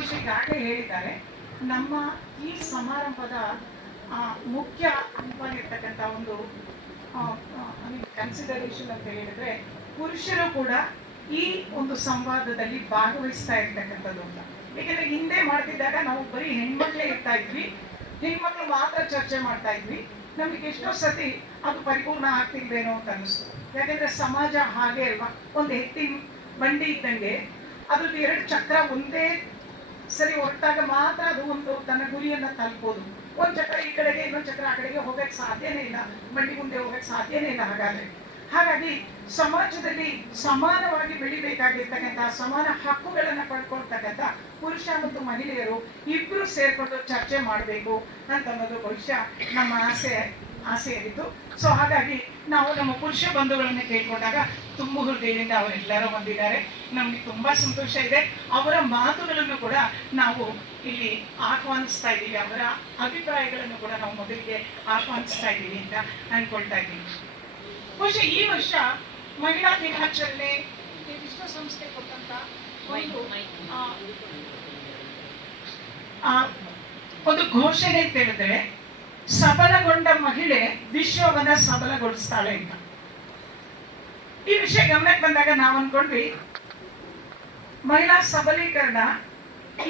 ಈಗಾಗಲೇ ಹೇಳಿದ್ದಾರೆ. ನಮ್ಮ ಈ ಸಮಾರಂಭದ ಮುಖ್ಯ ಅಂಗವಾಗಿರ್ತಕ್ಕಂಥ ಒಂದು ಕನ್ಸಿಡರೇಷನ್ ಅಂತ ಹೇಳಿದ್ರೆ, ಪುರುಷರು ಕೂಡ ಈ ಒಂದು ಸಂವಾದದಲ್ಲಿ ಭಾಗವಹಿಸ್ತಾ ಇರ್ತಕ್ಕಂಥದ್ದು ಅಂತ. ಏಕೆಂದ್ರೆ ಹಿಂದೆ ಮಾಡ್ತಿದ್ದಾಗ ನಾವು ಬರೀ ಹೆಣ್ಮಕ್ಳೇ ಇರ್ತಾ ಇದ್ವಿ, ಹೆಣ್ಮಕ್ಳು ಮಾತ್ರ ಚರ್ಚೆ ಮಾಡ್ತಾ ಇದ್ವಿ. ನಮಗೆ ಎಷ್ಟೋ ಸತಿ ಅದು ಪರಿಪೂರ್ಣ ಆಗ್ತಿಲ್ವೇನೋ ಅಂತ ಅನಿಸ್ತು. ಯಾಕಂದ್ರೆ ಸಮಾಜ ಹಾಗೆ ಅಲ್ವಾ, ಒಂದು ಎತ್ತಿನ ಬಂಡಿ ಇದ್ದಂಗೆ ಅದ್ರದ್ದು ಎರಡು ಚಕ್ರ ಒಂದೇ ಸರಿ ಹೊರಟಾಗ ಮಾತ್ರ ಅದು ಒಂದು ತನ್ನ ಗುರಿಯನ್ನ ತಲುಪೋದು. ಒಂದ್ ಚಕ್ರ ಈ ಕಡೆಗೆ, ಇನ್ನೊಂದು ಚಕ್ರ ಆ ಕಡೆಗೆ ಹೋಗಕ್ಕೆ ಸಾಧ್ಯನೇ ಇಲ್ಲ, ಬಂಡಿ ಮುಂದೆ ಹೋಗಕ್ಕೆ ಸಾಧ್ಯನೇ ಇಲ್ಲ. ಹಾಗಾಗಿ ಸಮಾಜದಲ್ಲಿ ಸಮಾನವಾಗಿ ಬೆಳಿಬೇಕಾಗಿರ್ತಕ್ಕಂಥ, ಸಮಾನ ಹಕ್ಕುಗಳನ್ನ ಪಡ್ಕೊಳ್ತಕ್ಕಂಥ ಪುರುಷ ಮತ್ತು ಮಹಿಳೆಯರು ಇಬ್ರು ಸೇರ್ಕೊಂಡು ಚರ್ಚೆ ಮಾಡಬೇಕು ಅಂತ ಅನ್ನೋದು ಬಹುಶಃ ನಮ್ಮ ಆಸೆಯಾಗಿತ್ತು. ಸೊ ಹಾಗಾಗಿ ನಾವು ನಮ್ಮ ಪುರುಷ ಬಂಧುಗಳನ್ನ ಕೇಳ್ಕೊಂಡಾಗ ತುಂಬ ಹೃದಯದಿಂದ ಅವರೆಲ್ಲರೂ ಬಂದಿದ್ದಾರೆ. ನಮ್ಗೆ ತುಂಬಾ ಸಂತೋಷ ಇದೆ. ಅವರ ಮಾತುಗಳನ್ನು ಕೂಡ ನಾವು ಇಲ್ಲಿ ಆಹ್ವಾನಿಸ್ತಾ ಇದ್ದೀವಿ, ಅವರ ಅಭಿಪ್ರಾಯಗಳನ್ನು ಕೂಡ ನಾವು ಮೊದಲಿಗೆ ಆಹ್ವಾನಿಸ್ತಾ ಇದ್ದೀವಿ ಅಂತ ಅನ್ಕೊಳ್ತಾ ಇದ್ದೀವಿ. ಬಹುಶಃ ಈ ವರ್ಷ ಮಹಿಳಾ ದಿನಾಚರಣೆ ವಿಶ್ವಸಂಸ್ಥೆ ಕೊಟ್ಟಂತ ಒಂದು ಘೋಷಣೆ ಅಂತ ಹೇಳಿದ್ರೆ, ಸಬಲಗೊಂಡ ಮಹಿಳೆ ವಿಶ್ವವನ್ನ ಸಬಲಗೊಳಿಸ್ತಾಳೆ ಅಂತ. ಈ ವಿಷಯ ಗಮನಕ್ಕೆ ಬಂದಾಗ ನಾವು ಅನ್ಕೊಂಡ್ವಿ, ಮಹಿಳಾ ಸಬಲೀಕರಣ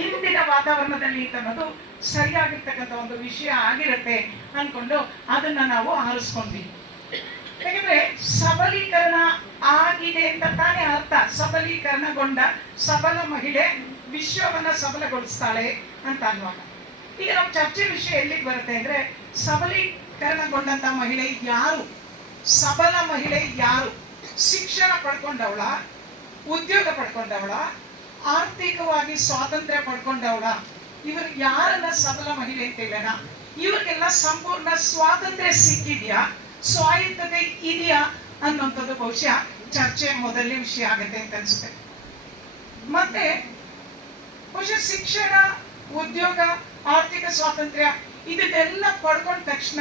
ಇಂದಿನ ವಾತಾವರಣದಲ್ಲಿ ಅನ್ನೋದು ಸರಿಯಾಗಿರ್ತಕ್ಕಂಥ ಒಂದು ವಿಷಯ ಆಗಿರುತ್ತೆ ಅನ್ಕೊಂಡು ಅದನ್ನ ನಾವು ಆರಿಸ್ಕೊಂಡ್ವಿ. ಯಾಕಂದ್ರೆ ಸಬಲೀಕರಣ ಆಗಿದೆ ಅಂತ ತಾನೇ ಅರ್ಥ. ಸಬಲೀಕರಣಗೊಂಡ ಸಬಲ ಮಹಿಳೆ ವಿಶ್ವವನ್ನ ಸಬಲಗೊಳಿಸ್ತಾಳೆ ಅಂತ ಅನ್ನುವಾಗ, ಈಗ ನಾವು ಚರ್ಚೆ ವಿಷಯ ಎಲ್ಲಿಗೆ ಬರುತ್ತೆ ಅಂದ್ರೆ, ಸಬಲೀಕರಣಗೊಂಡಂತ ಮಹಿಳೆ ಯಾರು, ಸಬಲ ಮಹಿಳೆ ಯಾರು, ಶಿಕ್ಷಣ ಪಡ್ಕೊಂಡವಳ, ಉದ್ಯೋಗ ಪಡ್ಕೊಂಡವಳ, ಆರ್ಥಿಕವಾಗಿ ಸ್ವಾತಂತ್ರ್ಯ ಪಡ್ಕೊಂಡವಳ, ಇವರು ಯಾರನ್ನ ಸಬಲ ಮಹಿಳೆ ಅಂತ ಹೇಳೋಣ? ಇವ್ರಿಗೆಲ್ಲ ಸಂಪೂರ್ಣ ಸ್ವಾತಂತ್ರ್ಯ ಸಿಕ್ಕಿದ್ಯಾ, ಸ್ವಾಯತ್ತತೆ ಇದೆಯಾ ಅನ್ನುವಂಥದ್ದು ಬಹುಶಃ ಚರ್ಚೆ ಮೊದಲನೇ ವಿಷಯ ಆಗುತ್ತೆ ಅಂತ ಅನ್ಸುತ್ತೆ. ಮತ್ತೆ ಬಹುಶಃ ಶಿಕ್ಷಣ, ಉದ್ಯೋಗ, ಆರ್ಥಿಕ ಸ್ವಾತಂತ್ರ್ಯ ಇದನ್ನೆಲ್ಲ ಪಡ್ಕೊಂಡ ತಕ್ಷಣ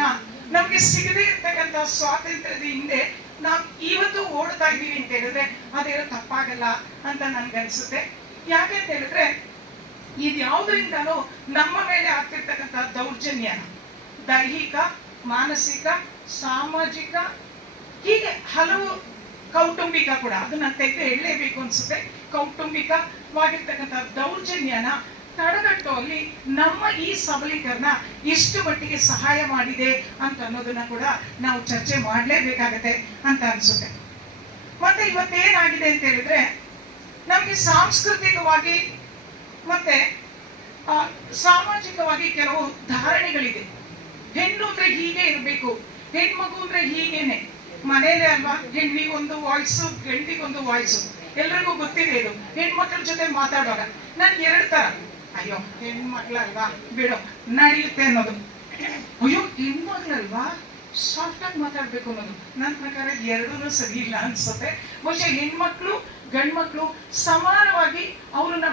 ನಮ್ಗೆ ಸಿಗದೇ ಇರ್ತಕ್ಕಂಥ ಸ್ವಾತಂತ್ರ್ಯದ ಹಿಂದೆ ನಾವು ಇವತ್ತು ಓಡ್ತಾ ಇದ್ದೀವಿ ಅಂತ ಹೇಳಿದ್ರೆ ಅದೇನೋ ತಪ್ಪಾಗಲ್ಲ ಅಂತ ನನ್ಗನ್ಸುತ್ತೆ. ಯಾಕೆ ಅಂತ ಹೇಳಿದ್ರೆ, ಇದು ಯಾವುದರಿಂದನೂ ನಮ್ಮ ಮೇಲೆ ಆಗ್ತಿರ್ತಕ್ಕಂಥ ದೌರ್ಜನ್ಯ, ದೈಹಿಕ, ಮಾನಸಿಕ, ಸಾಮಾಜಿಕ, ಹೀಗೆ ಹಲವು, ಕೌಟುಂಬಿಕ ಕೂಡ ಅದನ್ನ ತೆಗೆದು ಹೇಳಲೇಬೇಕು ಅನ್ಸುತ್ತೆ. ಕೌಟುಂಬಿಕವಾಗಿರ್ತಕ್ಕಂಥ ದೌರ್ಜನ್ಯನ ತಡೆಗಟ್ಟುವಲ್ಲಿ ನಮ್ಮ ಈ ಸಬಲೀಕರಣ ಎಷ್ಟು ಮಟ್ಟಿಗೆ ಸಹಾಯ ಮಾಡಿದೆ ಅಂತ ಅನ್ನೋದನ್ನ ಕೂಡ ನಾವು ಚರ್ಚೆ ಮಾಡಲೇಬೇಕಾಗತ್ತೆ ಅಂತ ಅನ್ಸುತ್ತೆ. ಮತ್ತೆ ಇವತ್ತೇನಾಗಿದೆ ಅಂತ ಹೇಳಿದ್ರೆ, ನಮ್ಗೆ ಸಾಂಸ್ಕೃತಿಕವಾಗಿ ಮತ್ತೆ ಸಾಮಾಜಿಕವಾಗಿ ಕೆಲವು ಧಾರಣೆಗಳಿದೆ. ಹೆಣ್ಣು ಅಂದ್ರೆ ಹೀಗೆ ಇರ್ಬೇಕು, ಹೆಣ್ಮಗು ಅಂದ್ರೆ ಹೀಗೇನೆ. ಮನೇಲೆ ಅಲ್ವಾ, ಹೆಣ್ಣಿಗೊಂದು ವಾಯ್ಸು, ಗಂಡಿಗೊಂದು ವಾಯ್ಸು, ಎಲ್ರಿಗೂ ಗೊತ್ತಿದೆ ಇದು. ಹೆಣ್ಮಕ್ಳ ಜೊತೆ ಮಾತಾಡುವಾಗ ನನ್ಗೆ ಎರಡು ತರ, ಅಯ್ಯೋ ಹೆಣ್ಮಕ್ಳಲ್ವಾ ಬಿಡು ನಡೆಯುತ್ತೆ ಅನ್ನೋದು, ಅಯ್ಯೋ ಹೆಣ್ಮಕ್ಳಲ್ವಾ ಸಾಫ್ಟ್ ಆಗಿ ಮಾತಾಡ್ಬೇಕು ಅನ್ನೋದು. ನನ್ನ ಪ್ರಕಾರ ಎರಡೂ ಸರಿ ಇಲ್ಲ ಅನ್ಸುತ್ತೆ. ಬಹುಶಃ ಹೆಣ್ಮಕ್ಳು ಗಂಡ್ಮಕ್ಳು ಸಮಾನವಾಗಿ ಅವ್ರನ್ನ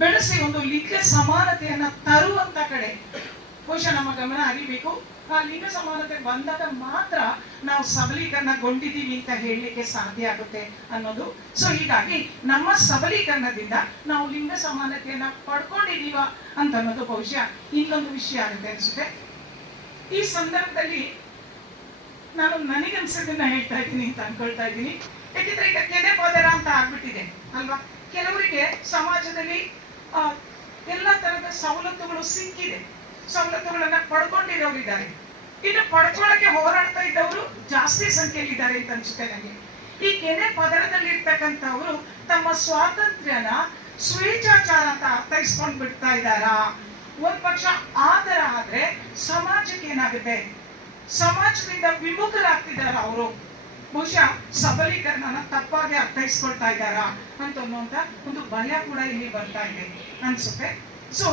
ಬೆಳೆಸಿ ಒಂದು ಲಿಂಗ ಸಮಾನತೆಯನ್ನ ತರುವಂತ ಕಡೆ ಬಹುಶಃ ನಮ್ಮ ಗಮನ ಹರಿಬೇಕು. ಆ ಲಿಂಗ ಸಮಾನತೆ ಬಂದಾಗ ಮಾತ್ರ ನಾವು ಸಬಲೀಕರಣಗೊಂಡಿದ್ದೀವಿ ಅಂತ ಹೇಳಲಿಕ್ಕೆ ಸಾಧ್ಯ ಆಗುತ್ತೆ ಅನ್ನೋದು. ಸೊ ಹೀಗಾಗಿ ನಮ್ಮ ಸಬಲೀಕರಣದಿಂದ ನಾವು ಲಿಂಗ ಸಮಾನತೆಯನ್ನ ಪಡ್ಕೊಂಡಿದೀವ ಅಂತ ಅನ್ನೋದು ಬಹುಶಃ ಇನ್ನೊಂದು ವಿಷಯ ಆಗುತ್ತೆ ಅನ್ಸುತ್ತೆ. ಈ ಸಂದರ್ಭದಲ್ಲಿ ನಾನು ನನಗನ್ಸೋದನ್ನ ಹೇಳ್ತಾ ಇದ್ದೀನಿ ಅಂತ ಅನ್ಕೊಳ್ತಾ ಇದ್ದೀನಿ. ಯಾಕೆಂದ್ರೆ ಈಗ ಕೆನೆ ಪದರ ಅಂತ ಆಗ್ಬಿಟ್ಟಿದೆ ಅಲ್ವಾ. ಕೆಲವರಿಗೆ ಸಮಾಜದಲ್ಲಿ ಎಲ್ಲ ತರದ ಸವಲತ್ತುಗಳು ಸಿಕ್ಕಿದೆ, ಸವಲತ್ತುಗಳನ್ನ ಪಡ್ಕೊಂಡಿರೋರಿದ್ದಾರೆ. ಇನ್ನು ಪಡ್ಕೊಳ್ಳಕ್ಕೆ ಹೋರಾಡ್ತಾ ಇದ್ದವರು ಜಾಸ್ತಿ ಸಂಖ್ಯೆಯಲ್ಲಿ ಇದ್ದಾರೆ ಅಂತ ಅನ್ಸುತ್ತೆ ನನಗೆ. ಈ ಕೆನೆ ಪದರದಲ್ಲಿರ್ತಕ್ಕಂಥವ್ರು ತಮ್ಮ ಸ್ವಾತಂತ್ರ್ಯನ ಸ್ವೇಚ್ಛಾಚಾರ ಅಂತ ಅರ್ಥೈಸ್ಕೊಂಡ್ ಬಿಡ್ತಾ ಇದ್ದಾರಾ? ಒಂದ್ ಪಕ್ಷ ಆತರ ಆದ್ರೆ ಸಮಾಜಕ್ಕೆ ಏನಾಗುತ್ತೆ? ಸಮಾಜದಿಂದ ವಿಮುಖರಾಗ್ತಿದಾರ ಅವರು. ಬಹುಶಃ ಸಬಲೀಕರಣನ ತಪ್ಪಾಗಿ ಅರ್ಥೈಸ್ಕೊಳ್ತಾ ಇದ್ದಾರಾ ಅಂತ ಅನ್ನುವಂತ ಒಂದು ಭಯ ಕೂಡ ಇಲ್ಲಿ ಬರ್ತಾ ಇದೆ ಅನ್ಸುತ್ತೆ. ಸೊ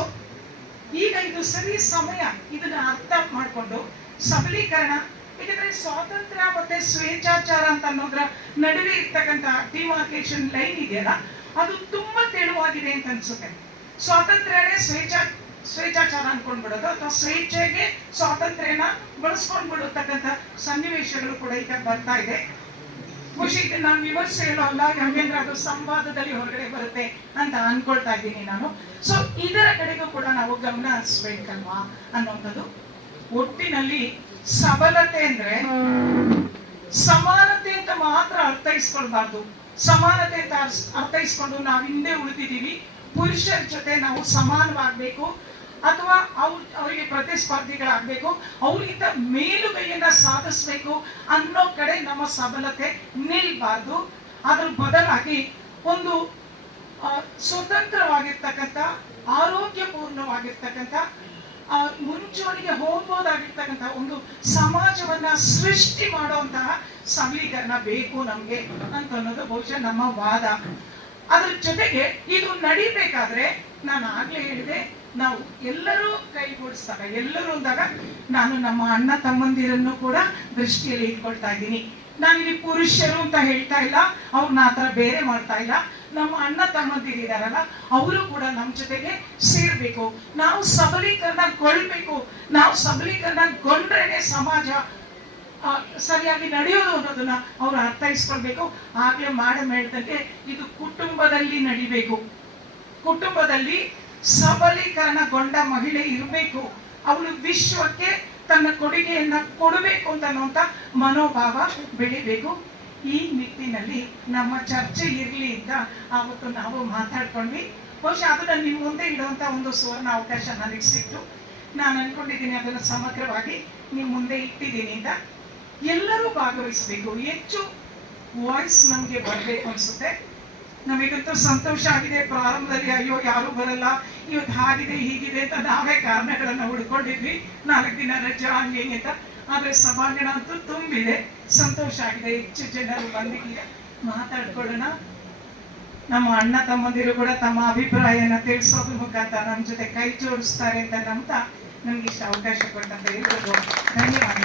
ಈಗ ಇದು ಸರಿ ಸಮಯ ಇದನ್ನ ಅರ್ಥ ಮಾಡ್ಕೊಂಡು ಸಬಲೀಕರಣ, ಯಾಕಂದ್ರೆ ಸ್ವಾತಂತ್ರ್ಯ ಮತ್ತೆ ಸ್ವೇಚ್ಛಾಚಾರ ಅಂತ ಅನ್ನೋದ್ರ ನಡುವೆ ಇರ್ತಕ್ಕಂಥ ಡಿಮಾರ್ಕೇಶನ್ ಲೈನ್ ಇದೆಯಲ್ಲ, ಅದು ತುಂಬಾ ತೆಳುವಾಗಿದೆ ಅಂತ ಅನ್ಸುತ್ತೆ. ಸ್ವಾತಂತ್ರ್ಯನೇ ಸ್ವೇಚ್ಛಾಚಾರ ಅನ್ಕೊಂಡ್ಬಿಡೋದು ಅಥವಾ ಸ್ವೇಚ್ಛೆಗೆ ಸ್ವಾತಂತ್ರ್ಯನ ಬಳಸ್ಕೊಂಡ್ ಬಿಡತಕ್ಕಂಥ ಸನ್ನಿವೇಶಗಳು ಕೂಡ ಈಗ ಬರ್ತಾ ಇದೆ. ಖುಷಿ ಇದೆ. ನಾನು ವಿಮರ್ಶೆ ಹೇಳೋಲ್ಲ, ಯಾಕೆಂದ್ರೆ ಅದು ಸಂವಾದದಲ್ಲಿ ಹೊರಗಡೆ ಬರುತ್ತೆ ಅಂತ ಅನ್ಕೊಳ್ತಾ ಇದ್ದೀನಿ ನಾನು. ಸೊ ಇದರ ಕಡೆಗೂ ಕೂಡ ನಾವು ಗಮನ ಹರಿಸ್ಬೇಕಲ್ವಾ ಅನ್ನುವಂಥದ್ದು. ಒಟ್ಟಿನಲ್ಲಿ ಸಬಲತೆ ಅಂದ್ರೆ ಸಮಾನತೆ ಅಂತ ಮಾತ್ರ ಅರ್ಥೈಸ್ಕೊಳ್ಬಾರ್ದು. ಸಮಾನತೆ ಅಂತ ಅರ್ಥೈಸ್ಕೊಂಡು ನಾವು ಹಿಂದೆ ಉಳಿದಿದ್ದೀವಿ, ಪುರುಷರ ಜೊತೆ ನಾವು ಸಮಾನವಾಗಬೇಕು ಅಥವಾ ಅವರಿಗೆ ಪ್ರತಿಸ್ಪರ್ಧಿಗಳಾಗಬೇಕು, ಅವರಿಗಿಂತ ಮೇಲುಗೈಯನ್ನ ಸಾಧಿಸ್ಬೇಕು ಅನ್ನೋ ಕಡೆ ನಮ್ಮ ಸಬಲತೆ ನಿಲ್ಬಾರ್ದು. ಅದ್ರ ಬದಲಾಗಿ ಒಂದು ಸ್ವತಂತ್ರವಾಗಿರ್ತಕ್ಕಂಥ, ಆರೋಗ್ಯಪೂರ್ಣವಾಗಿರ್ತಕ್ಕಂಥ, ಮುಂಚೂಣಿಗೆ ಹೋಗ್ಬೋದಾಗಿರ್ತಕ್ಕಂಥ ಒಂದು ಸಮಾಜವನ್ನ ಸೃಷ್ಟಿ ಮಾಡುವಂತಹ ಸಬಲೀಕರಣ ಬೇಕು ನಮ್ಗೆ ಅಂತ ಅನ್ನೋದು ಬಹುಶಃ ನಮ್ಮ ವಾದ. ಅದ್ರ ಜೊತೆಗೆ ಇದು ನಡಿಬೇಕಾದ್ರೆ ನಾನು ಆಗ್ಲೇ ಹೇಳಿದೆ, ನಾವು ಎಲ್ಲರೂ ಕೈಗೂಡಿಸಿದಾಗ, ಎಲ್ಲರೂ ಅಂದಾಗ ನಾನು ನಮ್ಮ ಅಣ್ಣ ತಮ್ಮಂದಿರನ್ನು ಕೂಡ ದೃಷ್ಟಿಯಲ್ಲಿ ಇಟ್ಕೊಳ್ತಾ ಇದ್ದೀನಿ. ನಾನಿಲ್ಲಿ ಪುರುಷರು ಅಂತ ಹೇಳ್ತಾ ಇಲ್ಲ, ಅವ್ರನ್ನ ಆ ಥರ ಬೇರೆ ಮಾಡ್ತಾ ಇಲ್ಲ. ನಮ್ಮ ಅಣ್ಣ ತಮ್ಮಂದಿರಿದಾರಲ್ಲ, ಅವರು ಕೂಡ ನಮ್ಮ ಜೊತೆಗೆ ಸೇರ್ಬೇಕು. ನಾವು ಸಬಲೀಕರಣಗೊಳ್ಬೇಕು. ನಾವು ಸಬಲೀಕರಣಗೊಂಡ್ರೇನೆ ಸಮಾಜ ಸರಿಯಾಗಿ ನಡೆಯೋದು ಅನ್ನೋದನ್ನ ಅವ್ರು ಅರ್ಥೈಸ್ಕೊಳ್ಬೇಕು. ಆಗ್ಲೇ ಮೇಡಮ್ ಹೇಳ್ದಂಗೆ ಇದು ಕುಟುಂಬದಲ್ಲಿ ನಡಿಬೇಕು. ಕುಟುಂಬದಲ್ಲಿ ಸಬಲೀಕರಣಗೊಂಡ ಮಹಿಳೆ ಇರಬೇಕು. ಅವಳು ವಿಶ್ವಕ್ಕೆ ತನ್ನ ಕೊಡುಗೆಯನ್ನ ಕೊಡಬೇಕು ಅನ್ನುವಂತ ಮನೋಭಾವ ಬೆಳಿಬೇಕು. ಈ ನಿಟ್ಟಿನಲ್ಲಿ ನಮ್ಮ ಚರ್ಚೆ ಇರ್ಲಿ ಅಂತ ಆವತ್ತು ನಾವು ಮಾತಾಡ್ಕೊಂಡ್ವಿ. ಬಹುಶಃ ಅದನ್ನ ನಿಮ್ಮ ಮುಂದೆ ಇಡುವಂತ ಒಂದು ಸುವರ್ಣ ಅವಕಾಶ ನನಗೆ ಸಿಕ್ತು. ನಾನು ಅನ್ಕೊಂಡಿದ್ದೀನಿ ಅದನ್ನು ಸಮಗ್ರವಾಗಿ ನಿಮ್ಮ ಮುಂದೆ ಇಟ್ಟಿದ್ದೀನಿ ಅಂತ. ಎಲ್ಲರೂ ಭಾಗವಹಿಸ್ಬೇಕು. ಹೆಚ್ಚು ವಾಯ್ಸ್ ನಮ್ಗೆ ಬರ್ಬೇಕು ಅನ್ಸುತ್ತೆ. ನಮಗಂತೂ ಸಂತೋಷ ಆಗಿದೆ. ಪ್ರಾರಂಭದಲ್ಲಿ ಅಯ್ಯೋ ಯಾರು ಬರಲ್ಲ, ಇವತ್ತು ಹಾಗಿದೆ ಹೀಗಿದೆ ಅಂತ ನಾವೇ ಕಾರಣಗಳನ್ನ ಹುಡ್ಕೊಂಡಿದ್ವಿ, 4 ದಿನ ರಜಾ ಹಂಗೆ ಅಂತ. ಆದ್ರೆ ಸಭಾಂಗಣ ಅಂತೂ ತುಂಬಿದೆ, ಸಂತೋಷ ಆಗಿದೆ. ಹೆಚ್ಚು ಜನರು ಬಂದಿದ್ದೀರ, ಮಾತಾಡ್ಕೊಳ್ಳೋಣ. ನಮ್ಮ ಅಣ್ಣ ತಮ್ಮಂದಿರು ಕೂಡ ತಮ್ಮ ಅಭಿಪ್ರಾಯನ ತಿಳಿಸೋದ್ರ ಮುಖಾಂತರ ನಮ್ಮ ಜೊತೆ ಕೈ ಜೋಡಿಸ್ತಾರೆ ಅಂತ ನಂಬ್ತಾ ನಮ್ಗೆ ಇಷ್ಟ ಅವಕಾಶ ಕೊಟ್ಟಂತ ಎಲ್ಲರಿಗೂ ಧನ್ಯವಾದ.